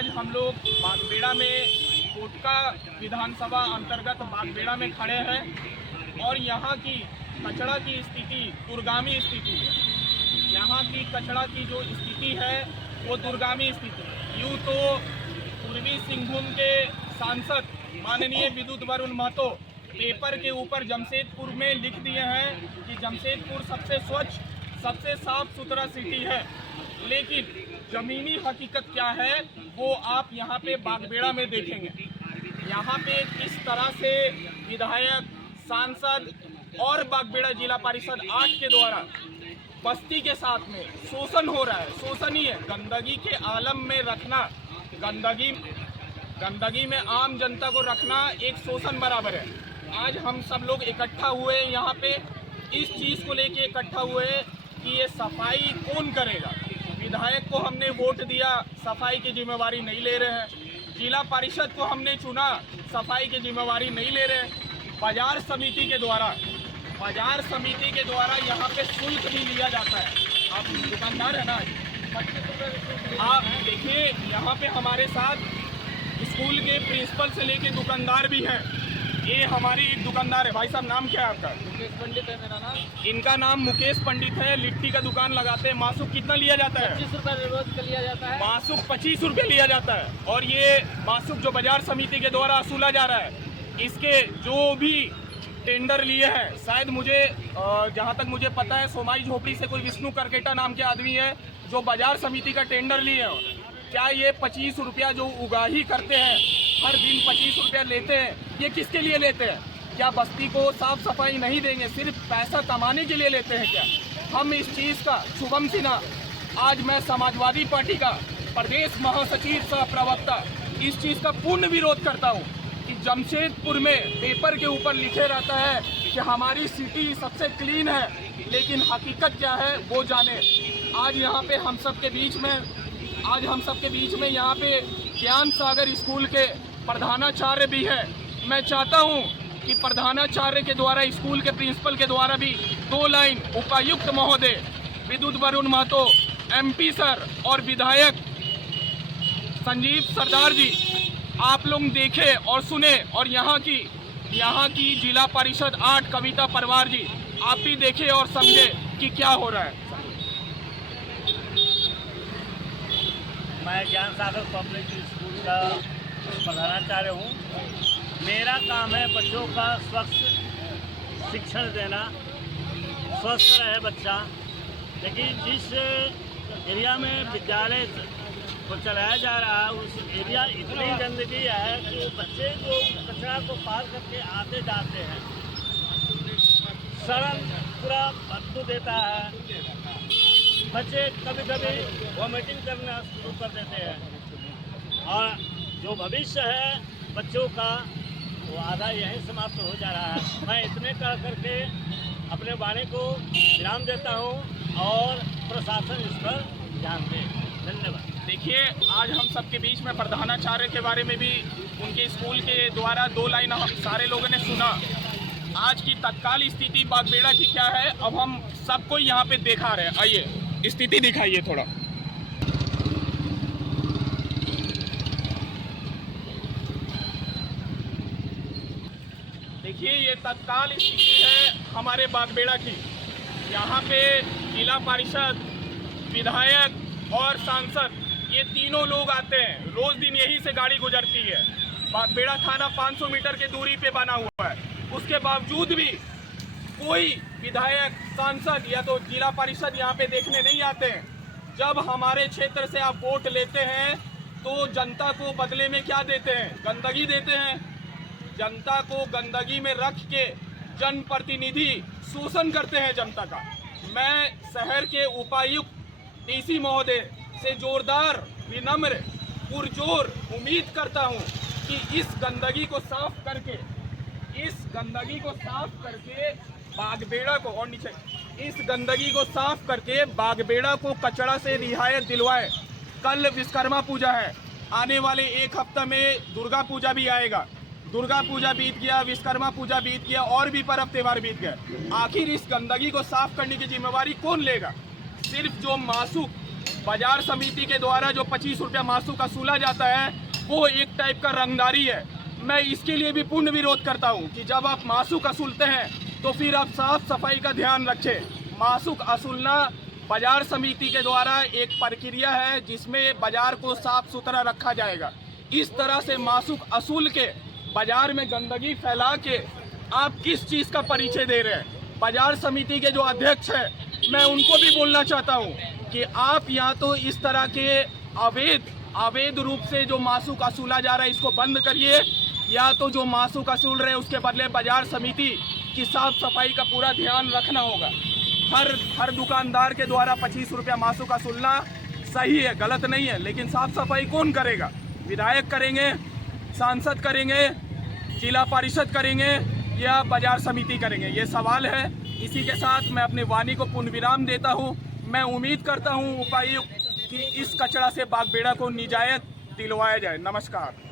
आज हम लोग बागबेड़ा में कोटका विधानसभा अंतर्गत बागबेड़ा में खड़े हैं और यहाँ की कचरा की स्थिति दुर्गामी स्थिति है। यहाँ की कचरा की जो स्थिति है वो दुर्गामी स्थिति है। यूँ तो पूर्वी सिंहभूम के सांसद माननीय विद्युत वरुण महतो पेपर के ऊपर जमशेदपुर में लिख दिए हैं कि जमशेदपुर सबसे स्वच्छ सबसे साफ सुथरा सिटी है, लेकिन जमीनी हकीकत क्या है वो आप यहाँ पे बागबेड़ा में देखेंगे। यहाँ पे किस तरह से विधायक, सांसद और बागबेड़ा जिला परिषद 8 के द्वारा बस्ती के साथ में शोषण हो रहा है। शोषण ही है, गंदगी के आलम में रखना, गंदगी में आम जनता को रखना एक शोषण बराबर है। आज हम सब लोग इकट्ठा हुए यहाँ पे इस चीज़ को लेके इकट्ठा हुए कि ये सफाई कौन करेगा। विधायक को हमने वोट दिया, सफाई की जिम्मेवारी नहीं ले रहे हैं। जिला परिषद को हमने चुना, सफाई की जिम्मेवारी नहीं ले रहे हैं। बाजार समिति के द्वारा यहाँ पे शुल्क भी लिया जाता है। आप दुकानदार है ना, आप देखिए यहाँ पे हमारे साथ स्कूल के प्रिंसिपल से लेके दुकानदार भी हैं। ये हमारी एक दुकानदार है। भाई साहब, नाम क्या है आपका? मुकेश पंडित है मेरा नाम। इनका नाम मुकेश पंडित है। लिट्टी का दुकान लगाते हैं। मासूक कितना लिया जाता है? 25 रुपये रोज का लिया जाता है। मासूक 25 रुपये लिया जाता है। और ये मासूक जो बाजार समिति के द्वारा वसूला जा रहा है, इसके जो भी टेंडर लिए हैं, शायद मुझे जहाँ तक मुझे पता है सोमाई झोपड़ी से कोई विष्णु करकेटा नाम के आदमी है जो बाजार समिति का टेंडर लिए हैं। क्या ये 25 रुपया जो उगाही करते हैं, हर दिन 25 रुपया लेते हैं, ये किसके लिए लेते हैं? क्या बस्ती को साफ सफाई नहीं देंगे, सिर्फ पैसा कमाने के लिए लेते हैं क्या? हम इस चीज़ का, शुभम सिन्हा, आज मैं समाजवादी पार्टी का प्रदेश महासचिव सह प्रवक्ता, इस चीज़ का पूर्ण विरोध करता हूँ कि जमशेदपुर में पेपर के ऊपर लिखे रहता है कि हमारी सिटी सबसे क्लीन है, लेकिन हकीकत क्या है वो जाने। आज यहाँ पे हम सब के बीच में यहाँ पे ज्ञान सागर स्कूल के प्रधानाचार्य भी है। मैं चाहता हूँ कि प्रधानाचार्य के द्वारा, स्कूल के प्रिंसिपल के द्वारा भी 2 लाइन उपायुक्त महोदय विद्युत वरुण महतो, MP सर और विधायक संजीव सरदार जी, आप लोग देखें और सुने। और यहाँ की जिला परिषद 8 कविता परवार जी, आप भी देखें और समझें कि क्या हो रहा है। मैं ज्ञान सागर पब्लिक स्कूल का प्रधानाचार्य हूँ। मेरा काम है बच्चों का स्वच्छ शिक्षण देना, स्वस्थ रहे बच्चा। लेकिन जिस एरिया में विद्यालय को चलाया जा रहा है उस एरिया इतनी गंदगी है कि बच्चे जो कचरा को पार करके आते जाते हैं, सड़न पूरा बदबू देता है। बच्चे कभी कभी वॉमिटिंग करना शुरू कर देते हैं और जो भविष्य है बच्चों का वो आधा यहीं समाप्त हो जा रहा है। मैं इतने कह करके अपने वाणी को विराम देता हूँ और प्रशासन इस पर ध्यान दे। धन्यवाद। देखिए, आज हम सबके बीच में प्रधानाचार्य के बारे में भी उनके स्कूल के द्वारा 2 लाइन हम सारे लोगों ने सुना। आज की तत्काल स्थिति बागबेड़ा की क्या है, अब हम सबको यहाँ पे दिखा रहे हैं। आइए स्थिति दिखाइए थोड़ा। देखिए, ये तत्काल स्थिति है हमारे बागबेड़ा की। यहाँ पे जिला परिषद, विधायक और सांसद, ये तीनों लोग आते हैं। रोज दिन यहीं से गाड़ी गुजरती है। बागबेड़ा थाना 500 मीटर के दूरी पे बना हुआ है। उसके बावजूद भी कोई विधायक, सांसद या तो जिला परिषद यहाँ पे देखने नहीं आते हैं। जब हमारे क्षेत्र से आप वोट लेते हैं तो जनता को बदले में क्या देते हैं? गंदगी देते हैं। जनता को गंदगी में रख के जनप्रतिनिधि शोषण करते हैं जनता का। मैं शहर के उपायुक्त DC महोदय से जोरदार, विनम्र, पुरजोर उम्मीद करता हूं कि इस गंदगी को साफ करके बागबेड़ा को, और नीचे, इस गंदगी को साफ करके बागबेड़ा को कचरा से रियायत दिलवाए। कल विश्वकर्मा पूजा है, आने वाले 1 हफ्ता में दुर्गा पूजा भी आएगा। दुर्गा पूजा बीत गया, विश्वकर्मा पूजा बीत गया, और भी पर्व त्यौहार बीत गए। आखिर इस गंदगी को साफ करने की जिम्मेवारी कौन लेगा? सिर्फ जो मासूक बाजार समिति के द्वारा जो 25 रुपया मासूक वसूला जाता है वो एक टाइप का रंगदारी है। मैं इसके लिए भी पूर्ण विरोध करता हूँ कि जब आप मासूक वसूलते हैं तो फिर आप साफ सफाई का ध्यान रखें। मासूक वसूलना बाजार समिति के द्वारा एक प्रक्रिया है जिसमें बाजार को साफ सुथरा रखा जाएगा। इस तरह से मासूक वसूल के बाजार में गंदगी फैला के आप किस चीज़ का परिचय दे रहे हैं? बाजार समिति के जो अध्यक्ष हैं, मैं उनको भी बोलना चाहता हूं कि आप या तो इस तरह के अवैध रूप से जो मासूक वसूला जा रहा है इसको बंद करिए, या तो जो मासूक वसूल रहे उसके बदले बाजार समिति की साफ सफाई का पूरा ध्यान रखना होगा। हर दुकानदार के द्वारा 25 रुपया मासूक वसूलना सही है, गलत नहीं है, लेकिन साफ सफाई कौन करेगा? विधायक करेंगे, सांसद करेंगे, जिला परिषद करेंगे या बाजार समिति करेंगे? ये सवाल है। इसी के साथ मैं अपनी वाणी को पूर्ण विराम देता हूँ। मैं उम्मीद करता हूँ उपायुक्त कि इस कचरा से बागबेड़ा को निजायत दिलवाया जाए। नमस्कार।